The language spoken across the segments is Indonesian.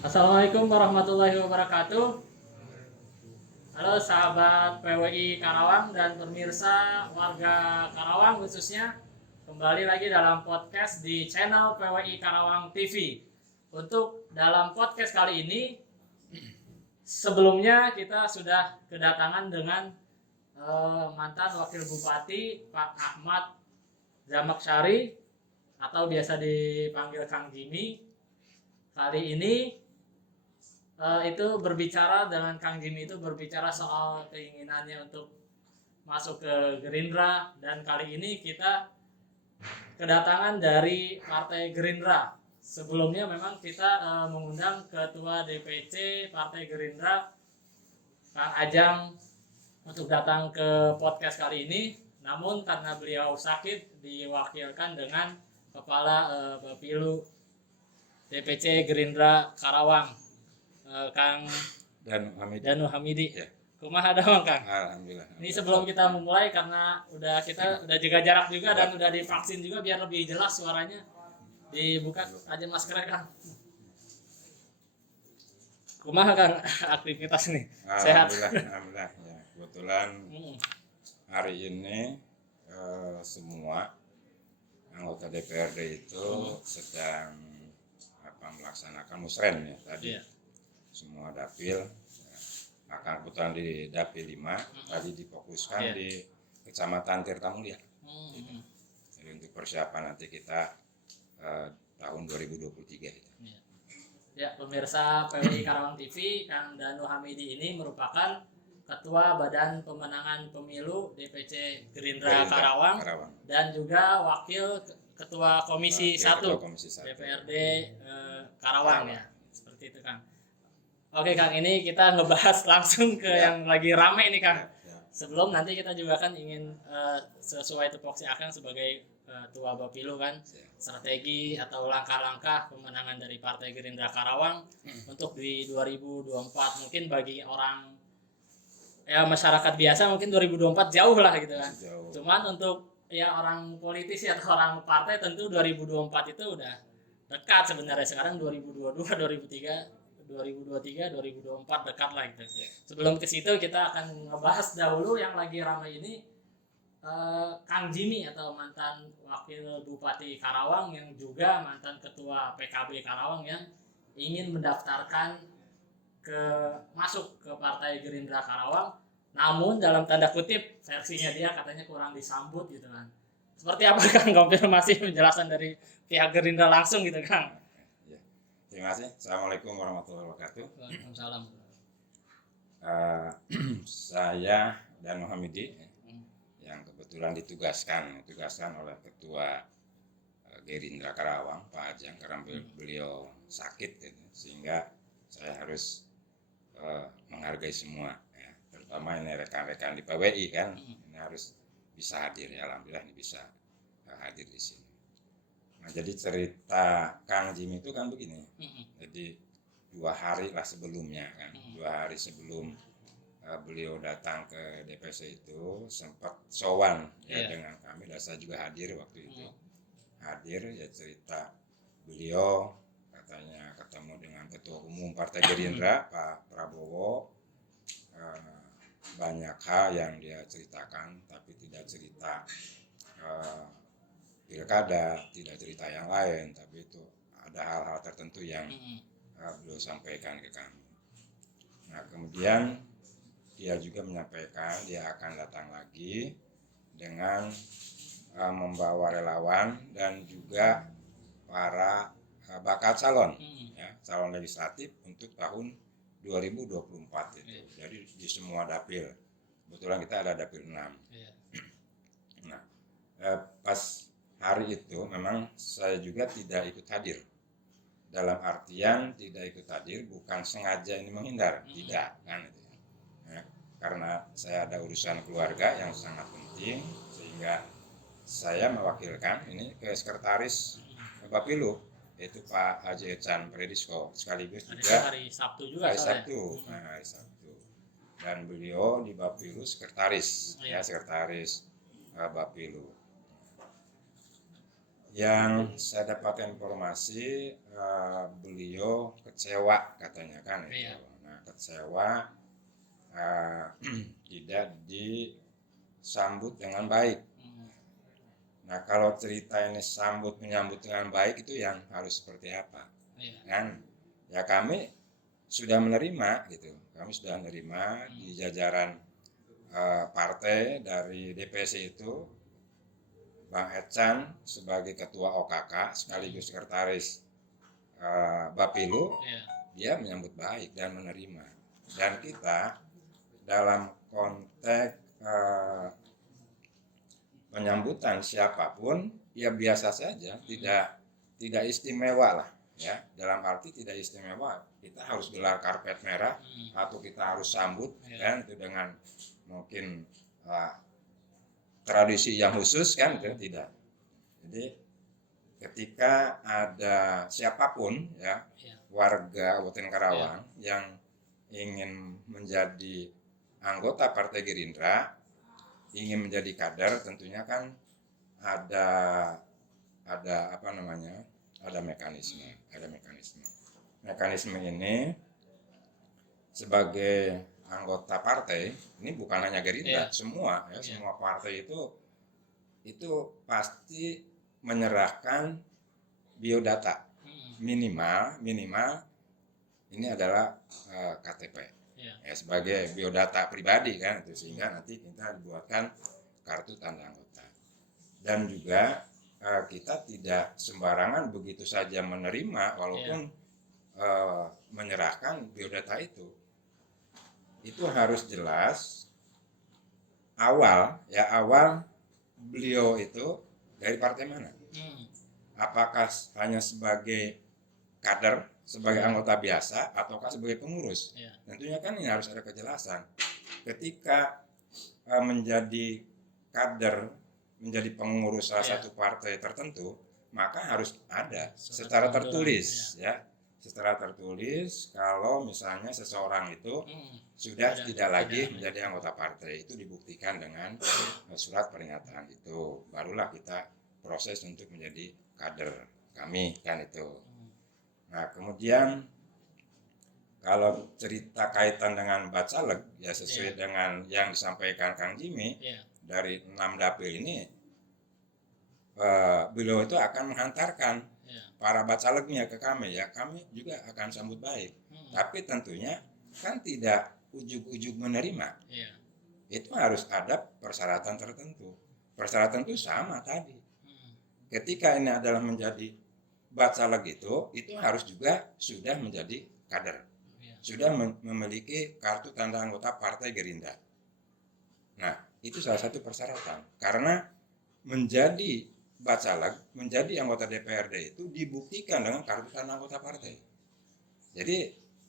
Assalamualaikum warahmatullahi wabarakatuh. Halo sahabat PWI Karawang dan pemirsa warga Karawang khususnya. Kembali lagi dalam podcast di channel PWI Karawang TV. Untuk dalam podcast kali ini, sebelumnya kita sudah kedatangan dengan mantan Wakil Bupati Pak Ahmad Zamaksyari atau biasa dipanggil Kang Jimmy. Kali ini itu berbicara dengan Kang Jimmy itu berbicara soal keinginannya untuk masuk ke Gerindra, dan kali ini kita kedatangan dari Partai Gerindra. Sebelumnya memang kita mengundang Ketua DPC Partai Gerindra Kang Ajang untuk datang ke podcast kali ini, namun karena beliau sakit diwakilkan dengan Kepala Bapilu DPC Gerindra Karawang, Kang Danu Hamidi. Ya. Kumaha dong Kang? Alhamdulillah. Ini sebelum kita memulai, karena kita udah jaga jarak juga dan udah divaksin juga, biar lebih jelas suaranya. Dibuka aja maskernya Kang. Kumaha Kang aktivitas nih? Sehat? Alhamdulillah. Ya, kebetulan hari ini semua anggota DPRD itu sedang melaksanakan musren ya tadi. Yeah. Semua dapil, akan kebetulan di dapil 5 tadi difokuskan di Kecamatan Tirtamulia. Jadi untuk persiapan nanti kita tahun 2023 itu. Ya, pemirsa PWI Karawang TV, Kang Danu Hamidi ini merupakan Ketua Badan Pemenangan Pemilu DPC Gerindra Karawang dan juga Wakil Ketua Komisi 1 DPRD Karawang ya. Seperti itu Kang. Oke Kang, ini kita ngebahas langsung ke yang lagi rame nih Kang. Sebelum nanti kita juga kan ingin sesuai tupoksi Akang sebagai Ketua Bapilu kan, strategi atau langkah-langkah pemenangan dari Partai Gerindra Karawang untuk di 2024. Mungkin bagi orang ya masyarakat biasa mungkin 2024 jauh lah gitu kan. Cuman untuk ya orang politisi atau orang partai tentu 2024 itu udah dekat sebenarnya. Sekarang 2023 2024 dekat lah gitu. Sebelum ke situ kita akan ngebahas dahulu yang lagi ramai ini, Kang Jimmy atau mantan Wakil Bupati Karawang yang juga mantan Ketua PKB Karawang yang ingin mendaftarkan masuk ke Partai Gerindra Karawang, namun dalam tanda kutip versinya dia katanya kurang disambut gitu kan. Seperti apa Kang konfirmasi penjelasan dari pihak Gerindra langsung gitu Kang? Terima kasih. Assalamualaikum warahmatullahi wabarakatuh. Waalaikumsalam. Saya Danu Hamidi yang kebetulan ditugaskan oleh Ketua Gerindra Karawang Pak Ajang, karena beliau sakit gitu, sehingga saya harus menghargai semua ya, terutama ini rekan-rekan di PWI kan, ini harus bisa hadir ya. Alhamdulillah ini bisa hadir di sini. Nah, jadi cerita Kang Jimmy itu kan begini. Jadi 2 hari lah sebelumnya kan, 2 hari sebelum beliau datang ke DPC itu sempat sowan ya dengan kami, dan saya juga hadir waktu itu. Hadir ya, cerita beliau katanya ketemu dengan Ketua Umum Partai Gerindra Pak Prabowo, banyak hal yang dia ceritakan, tapi tidak cerita pilkada, tidak cerita yang lain, tapi itu ada hal-hal tertentu yang beliau sampaikan ke kami. Nah, kemudian dia juga menyampaikan dia akan datang lagi dengan membawa relawan dan juga para bakal calon ya, calon legislatif untuk tahun 2024 itu. Jadi di semua dapil. Kebetulan kita ada dapil 6. Nah, pas hari itu memang saya juga tidak ikut hadir. Dalam artian tidak ikut hadir bukan sengaja ini menghindar, tidak kan itu. Ya, karena saya ada urusan keluarga yang sangat penting, sehingga saya mewakilkan ini ke sekretaris Bapilu, yaitu Pak Haji Ecan Predisko, sekaligus juga hari Sabtu juga. Hari Sabtu. Dan beliau di Bapilu sekretaris, sekretaris Bapilu. Yang saya dapat informasi beliau kecewa katanya kan itu. Iya. Nah, kecewa tidak disambut dengan baik. Nah, kalau cerita ini menyambut dengan baik itu yang harus seperti apa? Iya. Kan ya kami sudah menerima gitu. Kami sudah menerima di jajaran partai dari DPC itu Bang Ecan sebagai ketua OKK sekaligus sekretaris Bapilu, dia menyambut baik dan menerima. Dan kita dalam konteks penyambutan siapapun ya biasa saja, tidak istimewa lah ya. Dalam arti tidak istimewa, kita harus gelar karpet merah atau kita harus sambut kan itu dengan mungkin tradisi yang khusus kan itu tidak. Jadi ketika ada siapapun ya warga Kabupaten Karawang yang ingin menjadi anggota Partai Gerindra, ingin menjadi kader, tentunya kan ada apa namanya, ada mekanisme. Mekanisme ini sebagai anggota partai, ini bukan hanya Gerindra, semua ya, semua partai itu pasti menyerahkan biodata minimal ini adalah KTP ya, sebagai biodata pribadi kan itu, sehingga nanti kita dibuatkan kartu tanda anggota. Dan juga kita tidak sembarangan begitu saja menerima walaupun menyerahkan biodata itu harus jelas awal beliau itu dari partai mana. Apakah hanya sebagai kader, sebagai anggota biasa, ataukah sebagai pengurus? Tentunya kan ini harus ada kejelasan. Ketika menjadi kader, menjadi pengurus salah satu partai tertentu, maka harus ada secara tertulis ya. Secara tertulis kalau misalnya seseorang itu sudah tidak lagi menjadi anggota partai, itu dibuktikan dengan surat pernyataan itu, barulah kita proses untuk menjadi kader kami kan itu. Nah, kemudian kalau cerita kaitan dengan Bacalek ya sesuai dengan yang disampaikan Kang Jimmy dari 6 dapil ini, beliau itu akan menghantarkan para bacaleknya ke kami ya, kami juga akan sambut baik. Tapi tentunya kan tidak ujug-ujug menerima. Itu harus ada persyaratan tertentu. Persyaratan itu sama tadi. Ketika ini adalah menjadi bacalek itu harus juga sudah menjadi kader. Sudah memiliki kartu tanda anggota Partai Gerindra. Nah, itu salah satu persyaratan. Karena menjadi bacalek, menjadi anggota DPRD itu dibuktikan dengan kartu tanda anggota partai. Jadi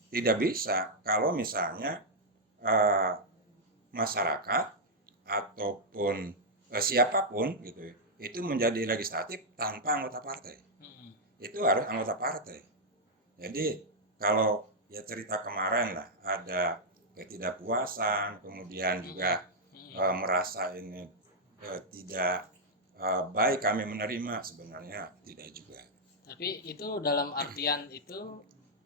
tidak bisa kalau misalnya masyarakat ataupun siapapun gitu itu menjadi legislatif tanpa anggota partai. Itu harus anggota partai. Jadi kalau ya cerita kemarin lah ada ketidakpuasan, kemudian juga merasa ini tidak baik kami menerima, sebenarnya tidak juga. Tapi itu dalam artian itu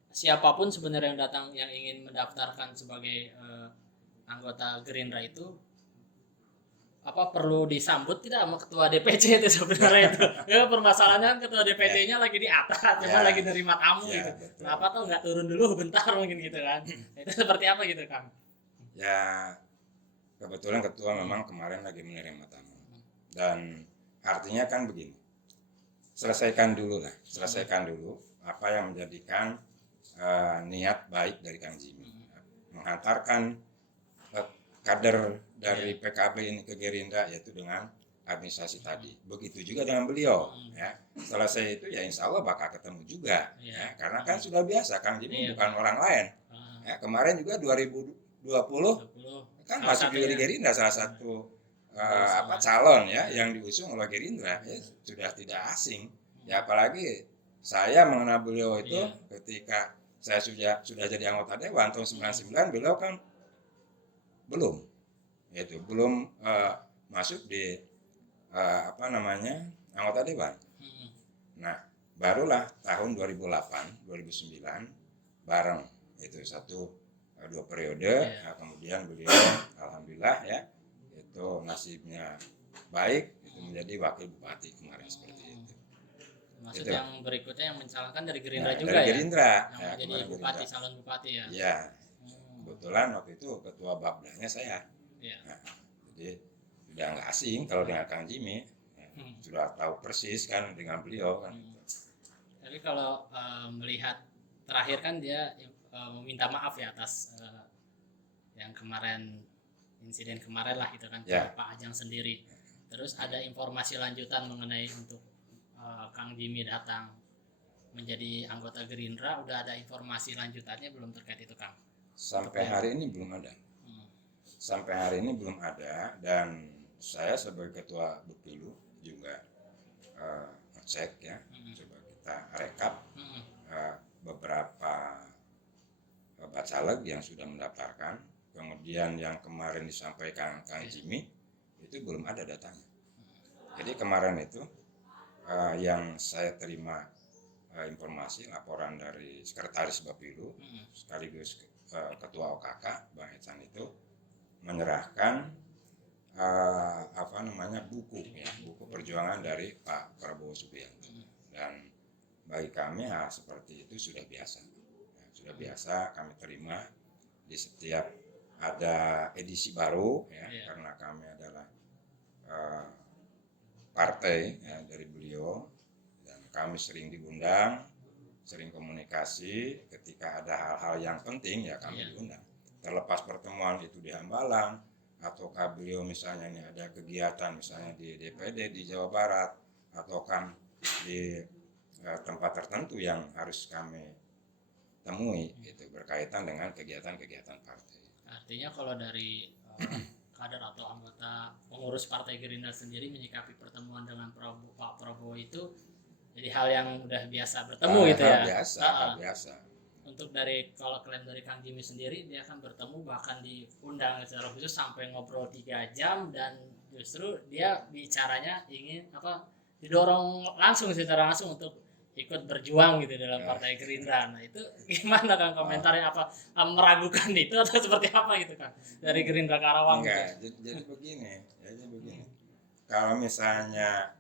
siapapun sebenarnya yang datang yang ingin mendaftarkan sebagai anggota Gerindra itu apa perlu disambut tidak sama ketua DPC itu sebenarnya itu. Ya permasalahannya kan ketua DPC-nya lagi di atas, cuma lagi nerima tamu gitu. Betul. Kenapa tuh nggak turun dulu bentar mungkin gitu kan? Itu seperti apa gitu Kang? Ya kebetulan ketua memang kemarin lagi menerima tamu. Dan artinya kan begini, selesaikan dulu apa yang menjadikan niat baik dari Kang Jimmy, menghantarkan kader dari PKB ini ke Gerindra, yaitu dengan administrasi tadi. Begitu juga dengan beliau ya. Selesai itu ya insya Allah bakal ketemu juga ya, karena kan sudah biasa Kang Jimmy bukan orang lain ya. Kemarin juga 2020 kan masuk juga di Gerindra, salah satu calon ya yang diusung oleh Gerindra ya, sudah tidak asing ya. Apalagi saya mengenal beliau itu ketika saya sudah jadi anggota Dewan tahun 99, beliau kan belum masuk di anggota Dewan. Nah, barulah tahun 2008, 2009 bareng itu 2 periode. Nah, kemudian beliau alhamdulillah ya itu nasibnya baik itu menjadi wakil bupati kemarin seperti itu. Maksud itu. Yang berikutnya yang mencalonkan dari Gerindra Nah, juga dari ya? Gerindra. Yang jadi bupati, calon bupati ya? Iya. Kebetulan waktu itu ketua Babdanya saya. Nah, jadi sudah nggak asing kalau dengan Kang Jimmy. Sudah tahu persis kan dengan beliau kan. Tapi kalau melihat terakhir kan dia meminta maaf ya atas yang kemarin, insiden kemarin lah gitu kan, ke Pak Ajang sendiri. Terus ada informasi lanjutan mengenai untuk Kang Jimmy datang menjadi anggota Gerindra, udah ada informasi lanjutannya belum terkait itu Kang? Sampai hari ini belum ada. Sampai hari ini belum ada, dan saya sebagai ketua Bepilu juga ngecek ya, coba kita rekap beberapa bacaleg yang sudah mendaftarkan, kemudian yang kemarin disampaikan Kang Jimmy itu belum ada datanya. Jadi kemarin itu yang saya terima informasi laporan dari sekretaris Bapilu sekaligus ketua OKK Bang Ecan itu menyerahkan buku perjuangan dari Pak Prabowo Subianto, dan bagi kami hal seperti itu sudah biasa. Sudah biasa kami terima di setiap ada edisi baru ya, karena kami adalah partai ya, dari beliau, dan kami sering diundang, sering komunikasi ketika ada hal-hal yang penting ya kami diundang. Terlepas pertemuan itu di Hambalang ataukah beliau misalnya ini ada kegiatan misalnya di DPD di Jawa Barat ataukah di tempat tertentu yang harus kami temui itu berkaitan dengan kegiatan-kegiatan partai. Artinya kalau dari kader atau anggota pengurus Partai Gerindra sendiri menyikapi pertemuan dengan Pak Prabowo itu jadi hal yang udah biasa bertemu gitu ya. Biasa. Untuk dari kalau klaim dari Kang Jimmy sendiri, dia akan bertemu bahkan diundang secara khusus sampai ngobrol 3 jam, dan justru dia bicaranya ingin didorong langsung secara langsung untuk ikut berjuang gitu dalam Partai Gerindra. Nah itu gimana Kang komentarnya, apa meragukan itu atau seperti apa gitu kan dari Gerindra Karawang? Enggak, jadi begini. Kalau misalnya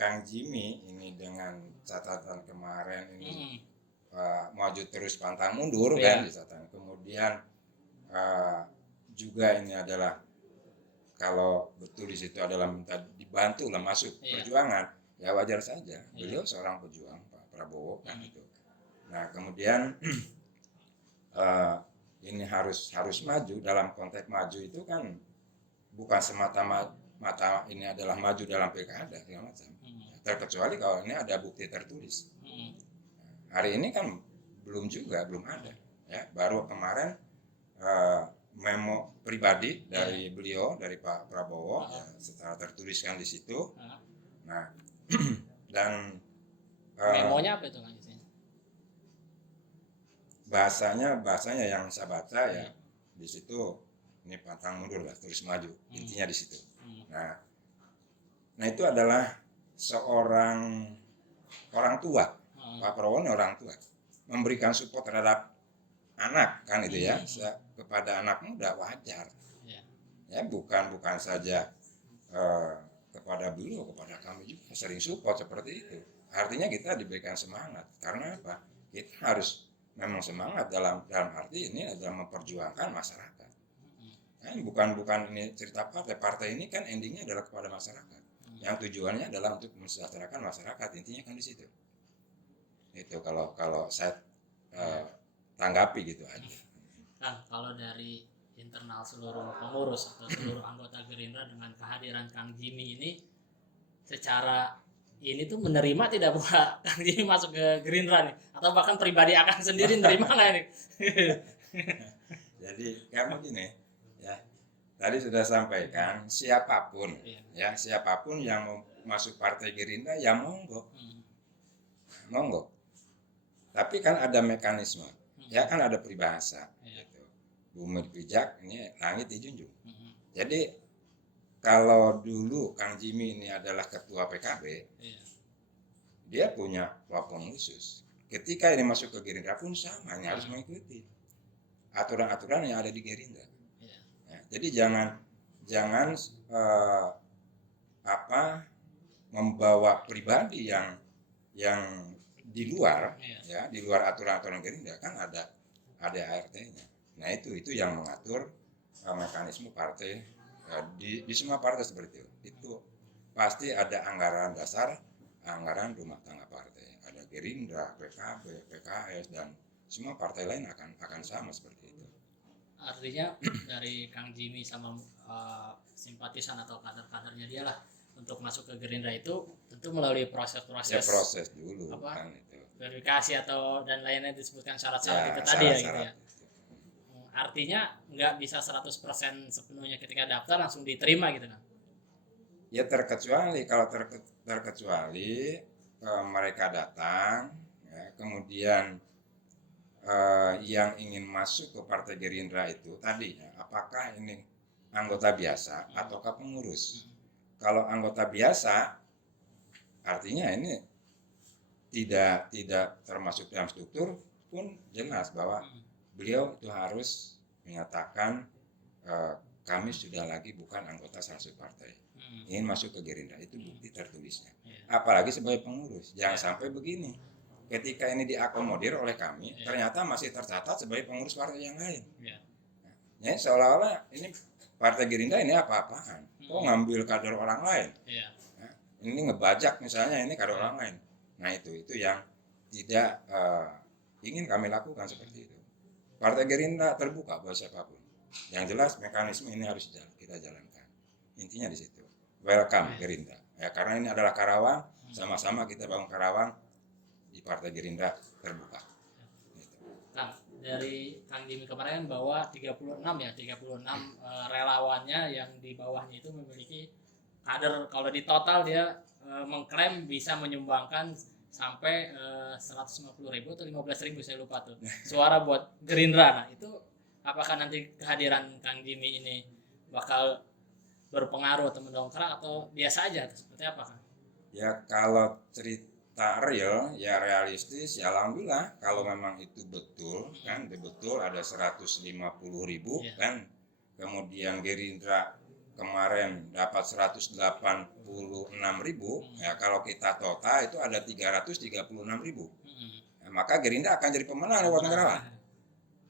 Kang Jimmy ini dengan catatan kemarin ini maju terus pantang mundur kan di catatan. Kemudian juga ini adalah kalau betul di situ adalah minta dibantu lah masuk perjuangan, ya wajar saja. Beliau seorang pejuang Pak Prabowo kan itu. Nah kemudian ini harus maju, dalam konteks maju itu kan bukan semata-mata ini adalah maju dalam pilkada segala macam. Terkecuali kalau ini ada bukti tertulis. Hari ini kan belum ada ya, baru kemarin memo pribadi dari beliau, dari Pak Prabowo ya, setelah tertuliskan di situ. Nah dan memonya apa itu kan bahasanya yang saya baca ya di situ, ini pantang mundur lah terus maju, intinya di situ. Nah itu adalah seorang orang tua. Pak Prabowo ini orang tua, memberikan support terhadap anak kan itu ya, kepada anak muda wajar. Ya bukan saja kepada beliau, kepada kami juga sering support seperti itu. Artinya kita diberikan semangat. Karena apa? Kita harus memang semangat dalam arti ini adalah memperjuangkan masyarakat. Bukan ini cerita partai ini kan endingnya adalah kepada masyarakat. Yang tujuannya adalah untuk mensejahterakan masyarakat, intinya kan di situ. Itu kalau saya tanggapi gitu aja. Kang, kalau dari internal seluruh pengurus atau seluruh anggota Gerindra dengan kehadiran Kang Jimmy ini, secara ini tuh menerima tidak buat Kang Jimmy masuk ke Gerindra nih, atau bahkan pribadi Akang sendiri menerima nggak ini? Jadi kayak begini ya, tadi sudah sampaikan siapapun yang mau masuk Partai Gerindra ya monggo. Tapi kan ada mekanisme, ya kan ada peribahasa. Gitu. Bumi dipijak, ini langit dijunjung. Jadi kalau dulu Kang Jimmy ini adalah ketua PKB, dia punya platform khusus. Ketika ini masuk ke Gerindra pun sama, ini harus mengikuti aturan-aturan yang ada di Gerindra. Ya, jadi jangan membawa pribadi yang di luar, ya, di luar aturan-aturan Gerindra, kan ada ART-nya. Nah itu yang mengatur mekanisme partai di semua partai seperti itu. Itu pasti ada anggaran dasar, anggaran rumah tangga partai. Ada Gerindra, PKB, PKS, dan semua partai lain akan sama seperti itu. Artinya dari Kang Jimmy sama simpatisan atau kader-kadernya dia lah untuk masuk ke Gerindra itu tentu melalui proses dulu kan itu. Verifikasi atau dan lainnya disebutkan syarat-syarat itu tadi ya gitu ya. Artinya nggak bisa 100% sepenuhnya ketika daftar langsung diterima gitu kan? Ya terkecuali mereka datang, ya, kemudian yang ingin masuk ke Partai Gerindra itu tadi, ya, apakah ini anggota biasa ataukah pengurus? Kalau anggota biasa, artinya ini tidak termasuk dalam struktur pun jelas bahwa beliau itu harus menyatakan kami sudah lagi bukan anggota salah satu partai, ingin masuk ke Gerindra, itu bukti tertulisnya. Apalagi sebagai pengurus, jangan sampai begini, ketika ini diakomodir oleh kami, ternyata masih tercatat sebagai pengurus partai yang lain. Ya, seolah-olah ini Partai Gerindra ini apa-apaan, kok ngambil kader orang lain, nah, ini ngebajak misalnya ini kader orang lain. Nah itu yang tidak ingin kami lakukan seperti itu. Partai Gerindra terbuka buat siapapun. Yang jelas mekanisme ini harus kita jalankan. Intinya di situ. Welcome Gerindra. Ya, karena ini adalah Karawang, sama-sama kita bangun Karawang, di Partai Gerindra terbuka. Nah, dari Kang Jimmy kemarin bahwa 36 relawannya yang di bawahnya itu memiliki kader, kalau di total dia mengklaim bisa menyumbangkan sampai 150.000 atau 15.000, saya lupa tuh, suara buat Gerindra. Nah itu apakah nanti kehadiran Kang Jimmy ini bakal berpengaruh atau mendongkrak atau biasa aja atau seperti apa Kang? Ya kalau cerita real, ya realistis, ya alhamdulillah kalau memang itu betul, kan betul ada 150.000 kan, kemudian Gerindra kemarin dapat 186.000, ya kalau kita total itu ada 336.000. Nah, maka Gerindra akan jadi pemenang lewat Karawang.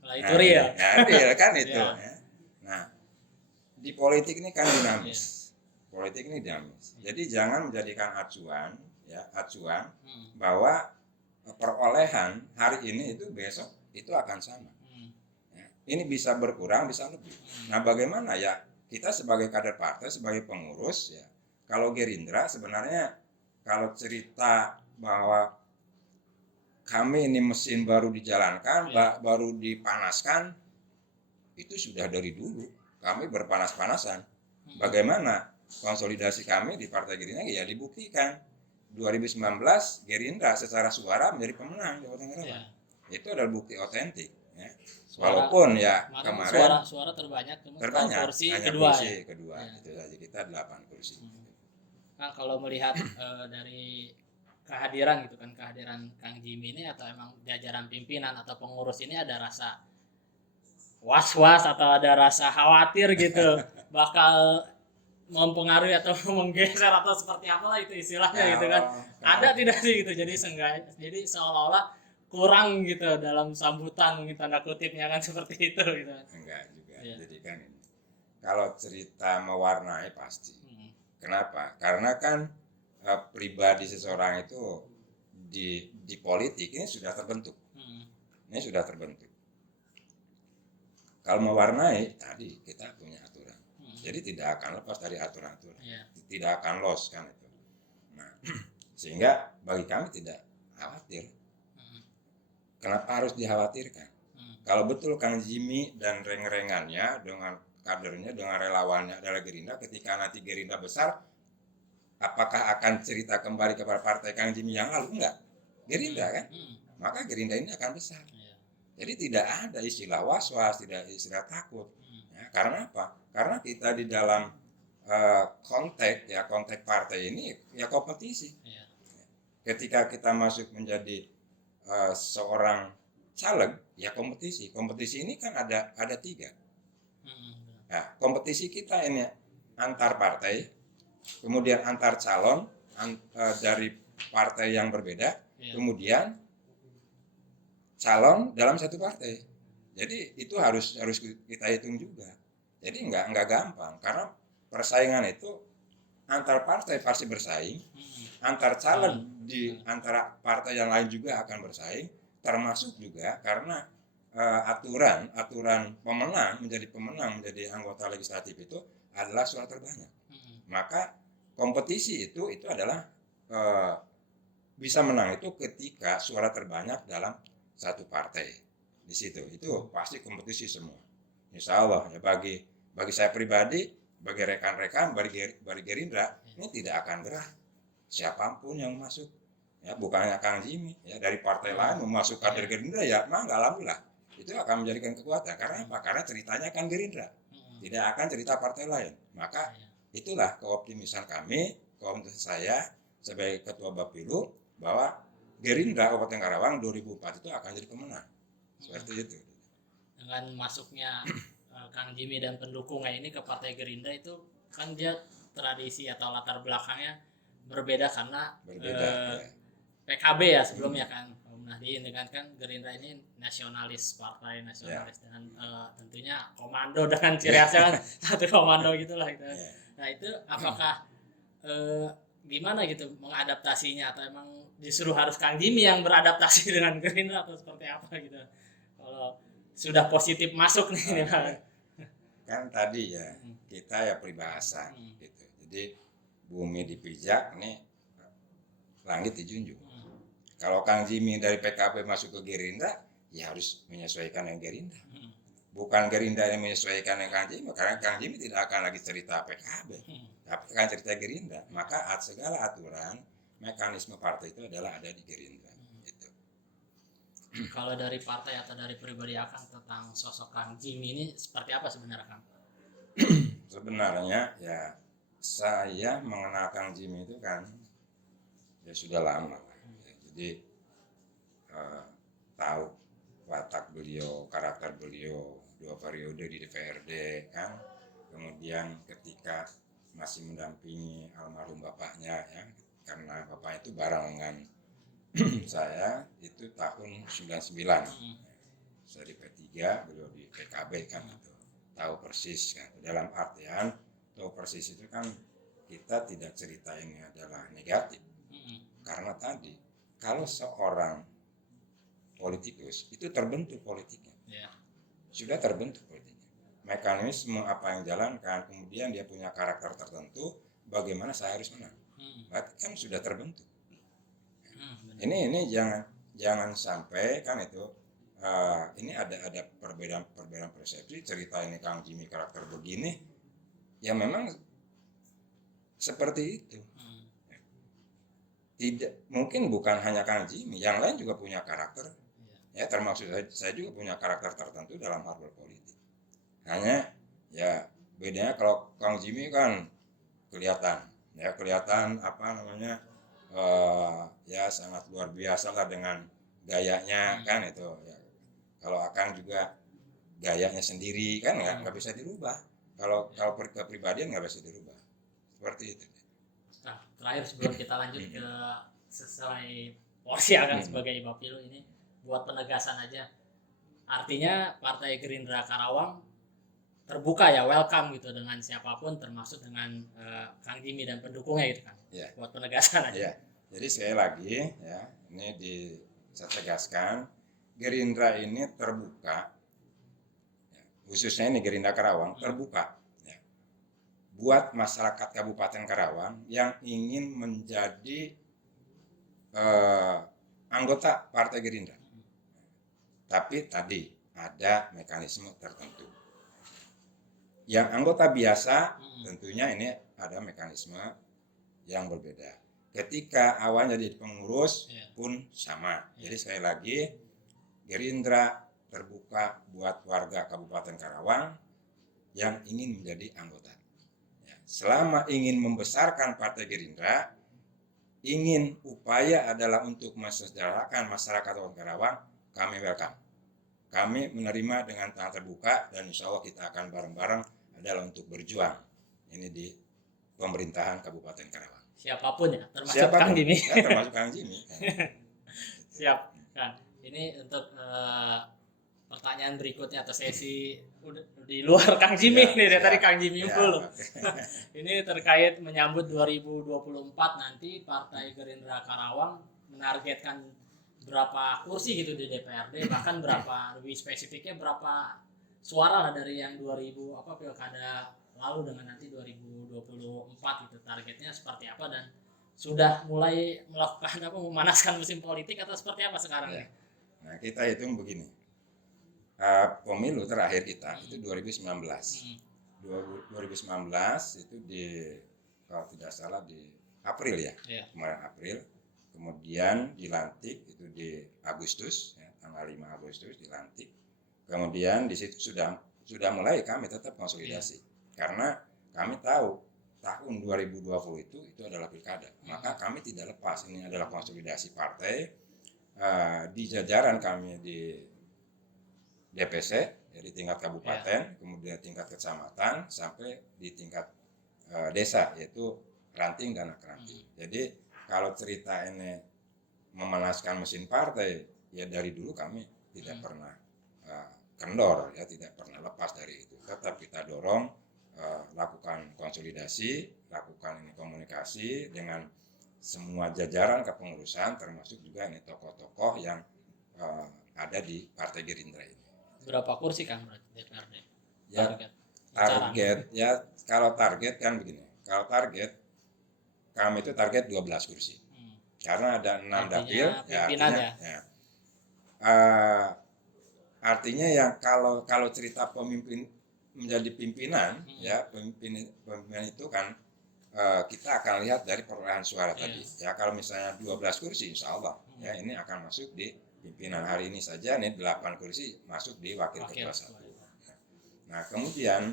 Nah, itu real. Ya, real kan itu. Ya. Nah, di politik ini kan dinamis. Politik ini dinamis. Jadi jangan menjadikan acuan bahwa perolehan hari ini itu besok itu akan sama. Ya, ini bisa berkurang, bisa lebih. Nah, bagaimana ya? Kita sebagai kader partai, sebagai pengurus, ya kalau Gerindra sebenarnya kalau cerita bahwa kami ini mesin baru dijalankan, baru dipanaskan, itu sudah dari dulu kami berpanas-panasan. Bagaimana konsolidasi kami di Partai Gerindra ya dibuktikan 2019 Gerindra secara suara menjadi pemenang di Kota Karawang. Itu adalah bukti otentik. Ya. Walaupun ya kemarin suara terbanyak kursi kedua. Itu saja kita 8 kursi. Nah kalau melihat dari kehadiran Kang Jimmy ini, atau emang jajaran pimpinan atau pengurus ini ada rasa was-was atau ada rasa khawatir gitu bakal mempengaruhi atau menggeser atau seperti apalah itu istilahnya gitu kan, ada tidak sih gitu, jadi seolah-olah kurang gitu dalam sambutan mungkin tanda kutipnya kan seperti itu gitu. Enggak juga. Jadi kan ini kalau cerita mewarnai pasti. Kenapa? Karena kan pribadi seseorang itu di politik ini sudah terbentuk. Ini sudah terbentuk. Kalau mewarnai tadi kita punya aturan. Jadi tidak akan lepas dari aturan-aturan. Tidak akan los kan itu. Nah, sehingga bagi kami tidak khawatir. Kenapa harus dikhawatirkan? Kalau betul Kang Jimmy dan reng-rengannya dengan kadernya, dengan relawannya adalah Gerindra, ketika nanti Gerindra besar, apakah akan cerita kembali kepada partai Kang Jimmy yang lalu? Enggak. Gerindra kan? Maka Gerindra ini akan besar. Jadi tidak ada istilah was-was, tidak istilah takut. Ya, karena apa? Karena kita di dalam konteks partai ini ya kompetisi. ketika kita masuk menjadi seorang caleg, ya kompetisi. Kompetisi ini kan ada 3. Nah, kompetisi kita ini antar partai, kemudian antar calon dari partai yang berbeda, kemudian calon dalam satu partai. Jadi itu harus kita hitung juga. Jadi nggak gampang, karena persaingan itu antar partai pasti bersaing, antar calon di antara partai yang lain juga akan bersaing, termasuk juga karena aturan pemenang menjadi anggota legislatif itu adalah suara terbanyak. Maka kompetisi itu adalah bisa menang itu ketika suara terbanyak dalam satu partai. Di situ itu pasti kompetisi semua. Insya Allah ya, bagi saya pribadi, bagi rekan-rekan, bagi Gerindra, ini tidak akan gerah siapapun yang masuk. Ya, bukannya Kang Jimmy, ya, dari partai lain memasuk kader Gerindra, ya mangga, alhamdulillah. Itu akan menjadikan kekuatan. Karena apa? Karena ceritanya kan Gerindra, tidak akan cerita partai lain. Maka itulah keoptimisan kami, keoptimisan saya sebagai Ketua Bapilu, bahwa Gerindra Kabupaten Karawang 2004 itu akan jadi pemenang. Seperti itu. Dengan masuknya Kang Jimmy dan pendukungnya ini ke Partai Gerindra itu kan dia tradisi atau latar belakangnya berbeda karena PKB ya sebelumnya kan. Nah dengan kan Gerindra ini nasionalis, partai nasionalis dengan tentunya komando dengan ciri khasnya kan satu komando gitulah gitu. Nah itu apakah gimana gitu mengadaptasinya, atau emang justru harus Kang Jimmy yang beradaptasi dengan Gerindra atau seperti apa gitu? Kalau sudah positif masuk nih kan tadi ya kita ya peribahasa gitu. Jadi bumi dipijak nih, langit dijunjung. Kalau Kang Jimmy dari PKB masuk ke Gerindra, ya harus menyesuaikan dengan Gerindra. Bukan Gerindra yang menyesuaikan dengan Kang Jimmy, karena Kang Jimmy tidak akan lagi cerita PKB, tapi akan cerita Gerindra. Maka segala aturan, mekanisme partai itu adalah ada di Gerindra. Gitu. Kalau dari partai atau dari pribadi Akang tentang sosok Kang Jimmy ini seperti apa sebenarnya, Kang? Sebenarnya ya saya mengenal Kang Jimmy itu kan ya sudah lama. Jadi tahu watak beliau, karakter beliau 2 periode di DPRD kan. Kemudian ketika masih mendampingi almarhum bapaknya ya, karena bapaknya itu bareng dengan saya itu tahun 99. Saya di P3, beliau di PKB kan gitu. Tahu persis kan. Dalam artian tahu persis itu kan kita tidak cerita ini adalah negatif. Karena tadi kalau seorang politikus itu terbentuk politiknya, sudah terbentuk politiknya, mekanisme apa yang jalankan, kemudian dia punya karakter tertentu, bagaimana saya harus menang, berarti kan sudah terbentuk. Ini jangan sampai kan itu ini ada perbedaan persepsi, cerita ini Kang Jimmy karakter begini, ya memang seperti itu. Tidak, mungkin bukan hanya Kang Jimmy, yang lain juga punya karakter. Ya termasuk saya juga punya karakter tertentu dalam hal berpolitik. Hanya ya bedanya kalau Kang Jimmy kan kelihatan apa namanya ya sangat luar biasa lah dengan gayanya kan itu. Ya. Kalau Akang juga gayanya sendiri kan nggak bisa dirubah. Kalau kepribadian nggak bisa dirubah. Seperti itu. Nah, terakhir sebelum kita lanjut ke sesuai porsi Akang sebagai Bapilu ini, buat penegasan aja. Artinya Partai Gerindra Karawang terbuka ya, welcome gitu dengan siapapun, termasuk dengan Kang Jimmy dan pendukungnya gitu kan. Yeah. Buat penegasan aja. Yeah. Jadi sekali lagi ya, ini saya tegaskan, Gerindra ini terbuka, ya, khususnya ini Gerindra Karawang terbuka. Buat masyarakat Kabupaten Karawang yang ingin menjadi anggota Partai Gerindra. Tapi tadi ada mekanisme tertentu. Yang anggota biasa tentunya ini ada mekanisme yang berbeda. Ketika awalnya jadi pengurus pun sama. Jadi sekali lagi Gerindra terbuka buat warga Kabupaten Karawang yang ingin menjadi anggota. Selama ingin membesarkan Partai Gerindra, ingin upaya adalah untuk mesejahterakan masyarakat Kabupaten Karawang, kami welcome. Kami menerima dengan tangan terbuka dan insya Allah kita akan bareng-bareng adalah untuk berjuang ini di pemerintahan Kabupaten Karawang. Siapapun ya, termasuk Siapapun, Kang Jimmy. Ya, termasuk Kang Jimmy. Siap, Kang. Ini untuk pertanyaan berikutnya atau sesi di luar Kang Jimmy nih, dari tadi Kang Jimmy dulu. Ini terkait menyambut 2024 nanti Partai Gerindra Karawang menargetkan berapa kursi gitu di DPRD, bahkan berapa, lebih spesifiknya berapa suara lah dari yang 2000 pilkada lalu dengan nanti 2024 itu, targetnya seperti apa dan sudah mulai melakukan memanaskan musim politik atau seperti apa sekarang ya? Nah, kita hitung begini. Pemilu terakhir kita itu 2019. 2019 itu kalau tidak salah di April ya. Kemarin April. Kemudian dilantik itu di Agustus, ya, tanggal 5 Agustus dilantik. Kemudian di situ sudah mulai kami tetap konsolidasi. Karena kami tahu tahun 2020 itu adalah pilkada. Maka kami tidak lepas, ini adalah konsolidasi partai di jajaran kami di DPC, jadi tingkat kabupaten, kemudian tingkat kecamatan, sampai di tingkat desa, yaitu ranting dan ranting. Jadi kalau cerita ini memanaskan mesin partai, ya dari dulu kami tidak pernah kendor, ya tidak pernah lepas dari itu. Tetap kita dorong, lakukan konsolidasi, lakukan ini komunikasi dengan semua jajaran kepengurusan, termasuk juga ini tokoh-tokoh yang ada di Partai Gerindra ini. Berapa kursi Kang DPRD? Ya, target ya, kalau target kan begini. Kalau target kami itu target 12 kursi. Karena ada 6 dapil, artinya yang kalau cerita pemimpin menjadi pimpinan, ya pemimpin itu kan kita akan lihat dari perolehan suara tadi. Ya kalau misalnya 12 kursi, insya Allah ya ini akan masuk di pimpinan. Hari ini saja nih 8 kursi masuk di wakil ketua 1. Nah kemudian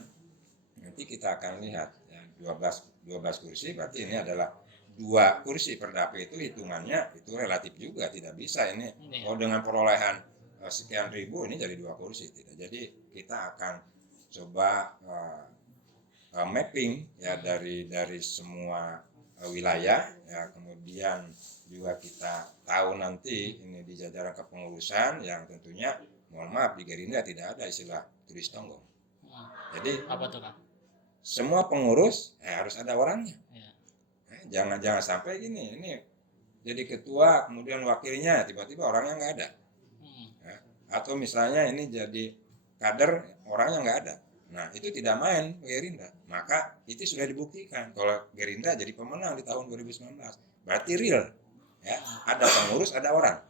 nanti kita akan lihat ya, 12 kursi berarti ini adalah 2 kursi per dapil, itu hitungannya itu relatif juga, tidak bisa ini dengan perolehan sekian ribu ini jadi 2 kursi tidak. Jadi kita akan coba mapping ya dari semua wilayah ya, kemudian juga kita tahu nanti ini di jajaran kepengurusan yang tentunya mohon maaf di Gerindra tidak ada istilah tulis tonggong. Jadi apa tuh Kang? Semua pengurus harus ada orangnya. Jangan sampai gini, ini jadi ketua kemudian wakilnya tiba-tiba orangnya nggak ada. Atau misalnya ini jadi kader orangnya nggak ada. Nah itu tidak main Gerindra. Maka itu sudah dibuktikan kalau Gerindra jadi pemenang di tahun 2019. Berarti real. Ya, ada pengurus, ada orang.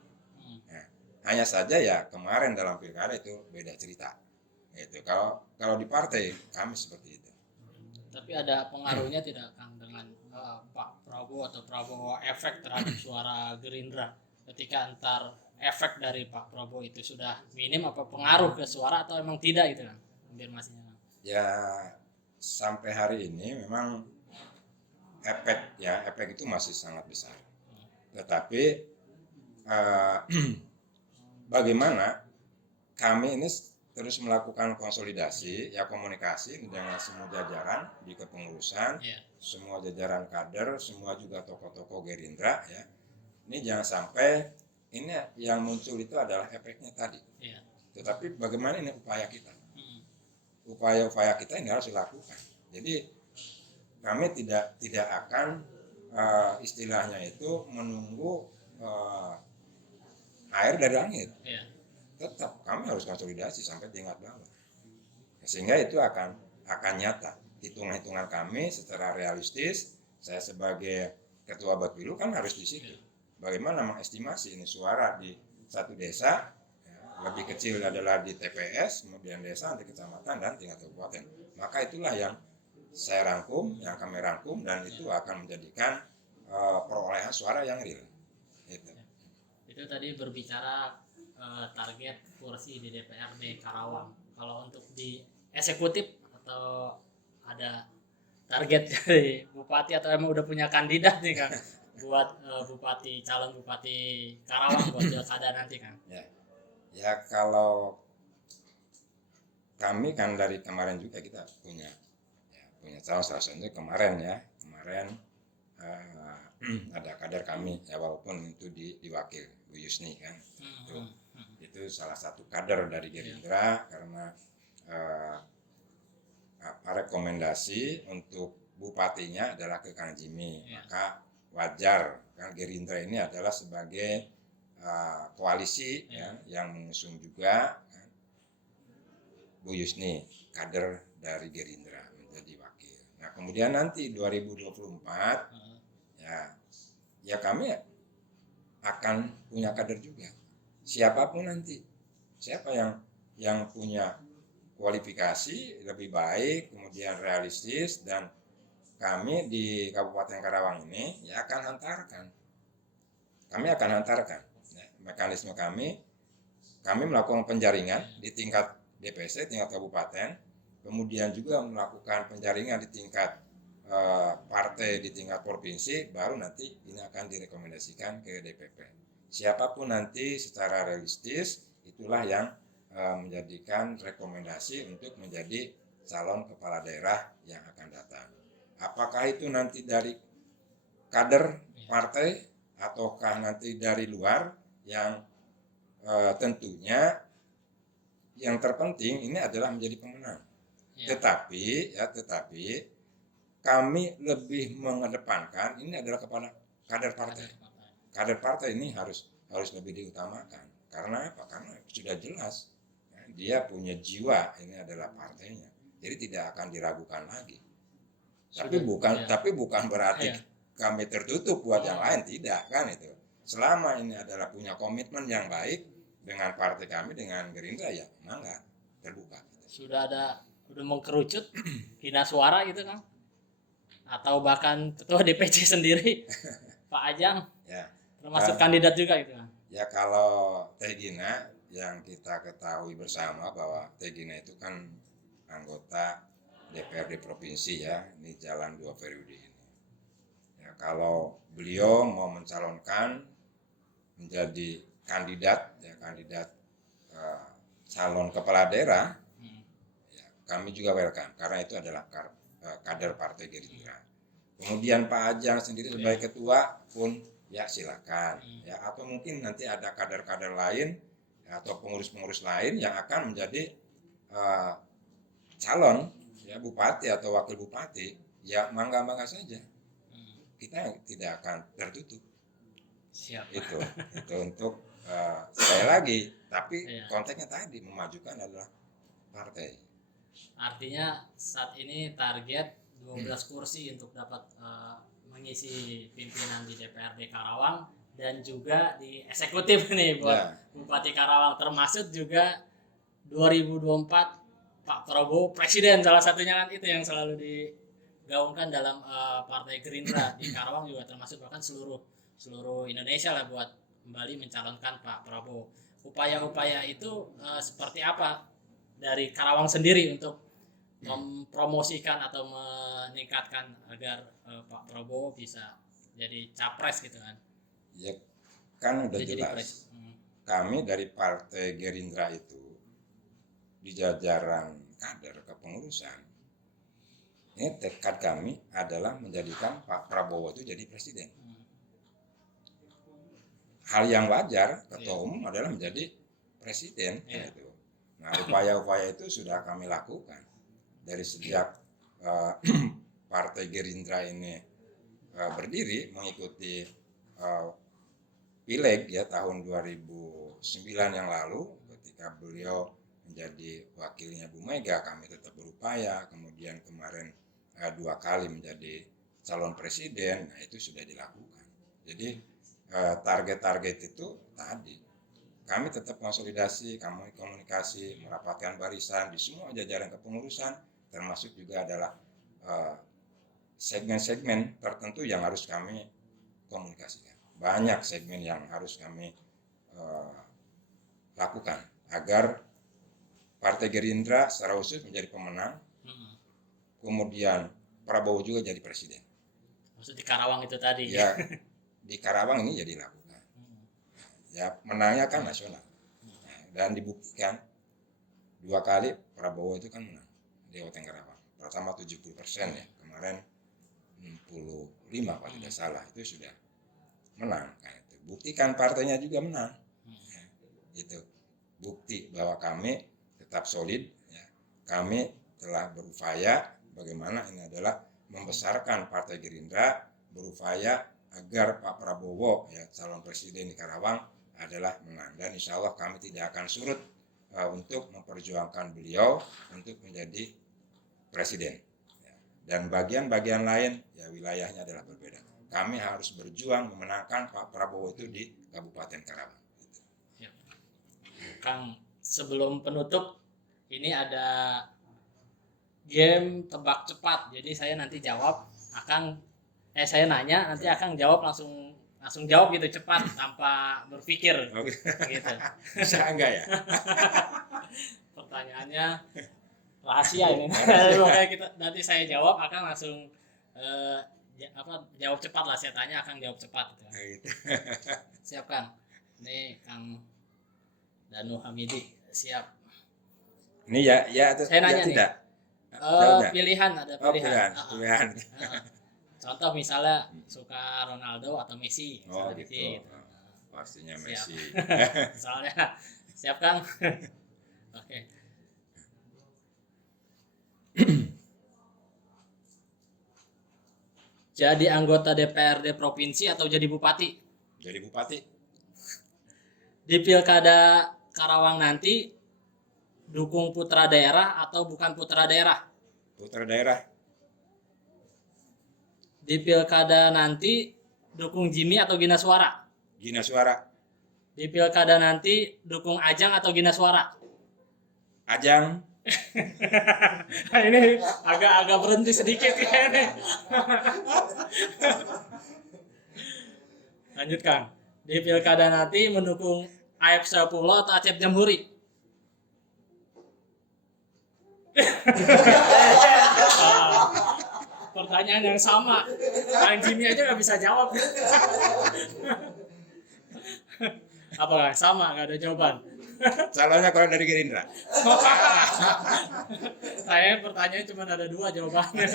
Nah, hanya saja ya kemarin dalam pilkada itu beda cerita. Itu kalau di partai kami seperti itu. Tapi ada pengaruhnya tidak Kang dengan Pak Prabowo atau Prabowo efek terhadap suara Gerindra ketika antar efek dari Pak Prabowo itu sudah minim, apa pengaruh ke suara atau emang tidak gitu kan konfirmasinya? Ya sampai hari ini memang efek itu masih sangat besar. Tetapi bagaimana kami ini terus melakukan konsolidasi ya, komunikasi dengan semua jajaran di kepengurusan, semua jajaran kader, semua juga tokoh-tokoh Gerindra ya. Ini jangan sampai ini yang muncul itu adalah efeknya tadi. Tetapi bagaimana ini upaya kita? Upaya-upaya kita ini harus dilakukan. Jadi kami tidak akan istilahnya itu menunggu air dari langit. Tetap kami harus konsolidasi sampai tingkat bawah. Sehingga itu akan nyata. Hitung-hitungan kami secara realistis, saya sebagai ketua Bapilu kan harus di situ. Bagaimana mengestimasi ini suara di satu desa, lebih kecil adalah di TPS, kemudian desa, nanti kecamatan, dan tingkat kabupaten. Maka itulah yang saya rangkum, yang kami rangkum, dan itu akan menjadikan perolehan suara yang real. Itu tadi berbicara target kursi di DPRD Karawang. Kalau untuk di eksekutif atau ada target dari bupati atau emang udah punya kandidat nih Kang? buat bupati, calon bupati Karawang buat pilkada nanti, Kang? Ya kalau kami kan dari kemarin juga kita punya calon, salah satunya kemarin ada kader kami ya, walaupun itu diwakil Bu Yusni kan. Itu salah satu kader dari Gerindra karena rekomendasi untuk bupatinya adalah ke Kang Jimmy, maka wajar kan Gerindra ini adalah sebagai koalisi yang mengusung juga kan, Bu Yusni kader dari Gerindra menjadi wakil. Nah kemudian nanti 2024 ya kami akan punya kader juga. Siapapun nanti, siapa yang punya kualifikasi lebih baik, kemudian realistis, dan kami di Kabupaten Karawang ini akan hantarkan. Kami akan hantarkan mekanisme kami melakukan penjaringan di tingkat DPC, tingkat kabupaten, kemudian juga melakukan penjaringan di tingkat partai, di tingkat provinsi, baru nanti ini akan direkomendasikan ke DPP. Siapapun nanti secara realistis itulah yang menjadikan rekomendasi untuk menjadi calon kepala daerah yang akan datang. Apakah itu nanti dari kader partai ataukah nanti dari luar, yang tentunya yang terpenting ini adalah menjadi pemenang. Tetapi kami lebih mengedepankan ini adalah kepada kader partai. Kader partai ini harus lebih diutamakan. Karena apa? Karena sudah jelas dia punya jiwa, ini adalah partainya. Jadi tidak akan diragukan lagi. Tapi bukan berarti kami tertutup buat yang lain, tidak kan itu. Selama ini adalah punya komitmen yang baik dengan partai kami, dengan Gerindra, ya enggak terbuka. Udah mengkerucut hina suara gitu kan? Atau bahkan ketua DPC sendiri Pak Ajang termasuk kandidat juga gitu kan? Ya kalau Teh Gina yang kita ketahui bersama bahwa Teh Gina itu kan anggota DPRD provinsi ini jalan 2 periode ini. Kalau beliau mau mencalonkan menjadi kandidat calon kepala daerah, kami juga welcome karena itu adalah kader partai Gerindra. Kemudian Pak Ajang sendiri sebagai ketua pun silakan atau mungkin nanti ada kader-kader lain atau pengurus-pengurus lain yang akan menjadi calon bupati atau wakil bupati, mangga-mangga saja. Kita tidak akan tertutup. Siap. Itu untuk sekali lagi, tapi konteksnya tadi memajukan adalah partai. Artinya saat ini target 12 kursi untuk dapat mengisi pimpinan di DPRD Karawang dan juga di eksekutif nih buat Bupati Karawang, termasuk juga 2024 Pak Prabowo presiden, salah satunya kan itu yang selalu digaungkan dalam Partai Gerindra di Karawang juga termasuk, bahkan seluruh Indonesia lah buat kembali mencalonkan Pak Prabowo. Upaya-upaya itu seperti apa dari Karawang sendiri untuk mempromosikan atau meningkatkan agar Pak Prabowo bisa jadi capres gitu kan? Ya kan udah jelas. Kami dari Partai Gerindra itu di jajaran kader kepengurusan, ini tekad kami adalah menjadikan Pak Prabowo itu jadi presiden. Hal yang wajar ketua umum adalah menjadi presiden. Gitu. Nah upaya-upaya itu sudah kami lakukan dari sejak Partai Gerindra ini berdiri mengikuti pileg tahun 2009 yang lalu, ketika beliau menjadi wakilnya Bu Mega, kami tetap berupaya. Kemudian kemarin 2 kali menjadi calon presiden, nah itu sudah dilakukan. Jadi target-target itu tadi kami tetap konsolidasi, kami komunikasi, merapatkan barisan di semua jajaran kepengurusan, termasuk juga adalah segmen-segmen tertentu yang harus kami komunikasikan. Banyak segmen yang harus kami lakukan agar Partai Gerindra secara khusus menjadi pemenang, kemudian Prabowo juga jadi presiden. Maksud di Karawang itu tadi. Ya, di Karawang ini jadi lakukan. Ya menangnya kan nasional. Nah, dan dibuktikan 2 kali Prabowo itu kan menang di Kabupaten Karawang. Pertama 70% ya, kemarin 65 kalau tidak salah, itu sudah menang. Nah, itu buktikan partainya juga menang. Ya, itu bukti bahwa kami tetap solid. Ya. Kami telah berupaya bagaimana ini adalah membesarkan Partai Gerindra, berupaya agar Pak Prabowo ya calon presiden di Karawang adalah menang, dan insya Allah kami tidak akan surut untuk memperjuangkan beliau untuk menjadi presiden. Ya. Dan bagian-bagian lain ya wilayahnya adalah berbeda. Kami harus berjuang memenangkan Pak Prabowo itu di Kabupaten Karawang. Ya. Kang, sebelum penutup ini ada game tebak cepat. Jadi saya nanti jawab, saya nanya, nanti Akang jawab langsung jawab gitu cepat tanpa berpikir. Oke. Gitu. Bisa enggak ya? Pertanyaannya rahasia ini. Pokoknya nanti saya jawab, Akang langsung jawab cepat lah. Saya tanya, Akang jawab cepat gitu. Gitu. Siap Kang. Ini Kang Danu Hamidi siap. Ini ya atau Saya nanya tidak? Pilihan, ada pilihan. Pilihan. Contoh misalnya suka Ronaldo atau Messi. Oh Gitu. gitu. Pastinya Siap. Messi. Misalnya, siap Kang. Oke. Jadi anggota DPRD provinsi atau jadi bupati? Jadi bupati. Di pilkada Karawang nanti dukung putra daerah atau bukan putra daerah? Putra daerah. Di pilkada nanti dukung Jimmy atau Gina Suara? Gina Suara. Di pilkada nanti dukung Ajang atau Gina Suara? Ajang. Nah, ini agak berhenti sedikit ya ini. Lanjut Kang. Di pilkada nanti mendukung Aep Sepuluh atau Acep Jamhuri? Pertanyaan yang sama. Kang Jimmy aja nggak bisa jawab. Apa Kang? Sama, nggak ada jawaban. Calonnya kalau dari Gerindra. Saya pertanyaannya cuma ada 2 jawabannya.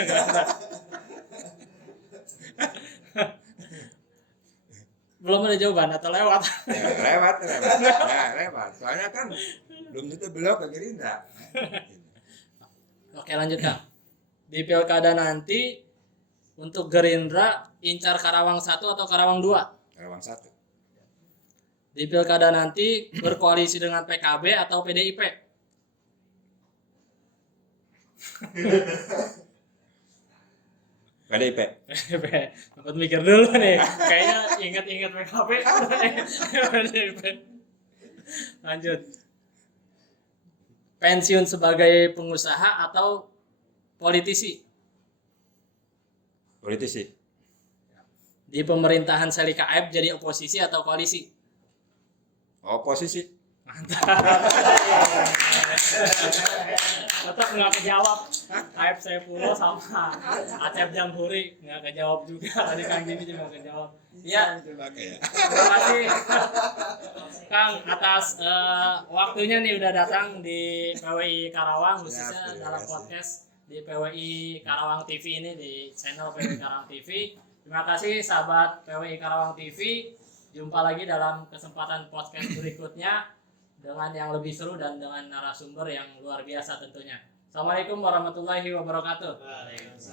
Belum ada jawaban atau lewat? Ya, lewat. Ya, lewat. Soalnya kan belum tentu beliau ke Gerindra. Oke, lanjut Kang. Di pilkada nanti untuk Gerindra incar Karawang 1 atau Karawang 2? Karawang 1. Di pilkada nanti berkoalisi dengan PKB atau PDIP? PDIP. PDIP. Sempat mikir dulu nih. Kayaknya ingat-ingat PKB. PDIP. Lanjut. Pensiun sebagai pengusaha atau politisi? Politisi. Di pemerintahan Selika Aep jadi oposisi atau koalisi? Oposisi. Mantap. Tetap nggak kejawab. Aep Sepuluh sama Acep Jamhuri nggak kejawab juga. Tadi Kang Jimmy juga nggak kejawab. Iya. Terima kasih Kang atas waktunya nih udah datang di PWI Karawang, khususnya dalam podcast di PWI Karawang TV ini, di channel PWI Karawang TV. Terima kasih sahabat PWI Karawang TV. Jumpa lagi dalam kesempatan podcast berikutnya dengan yang lebih seru dan dengan narasumber yang luar biasa tentunya. Assalamualaikum warahmatullahi wabarakatuh.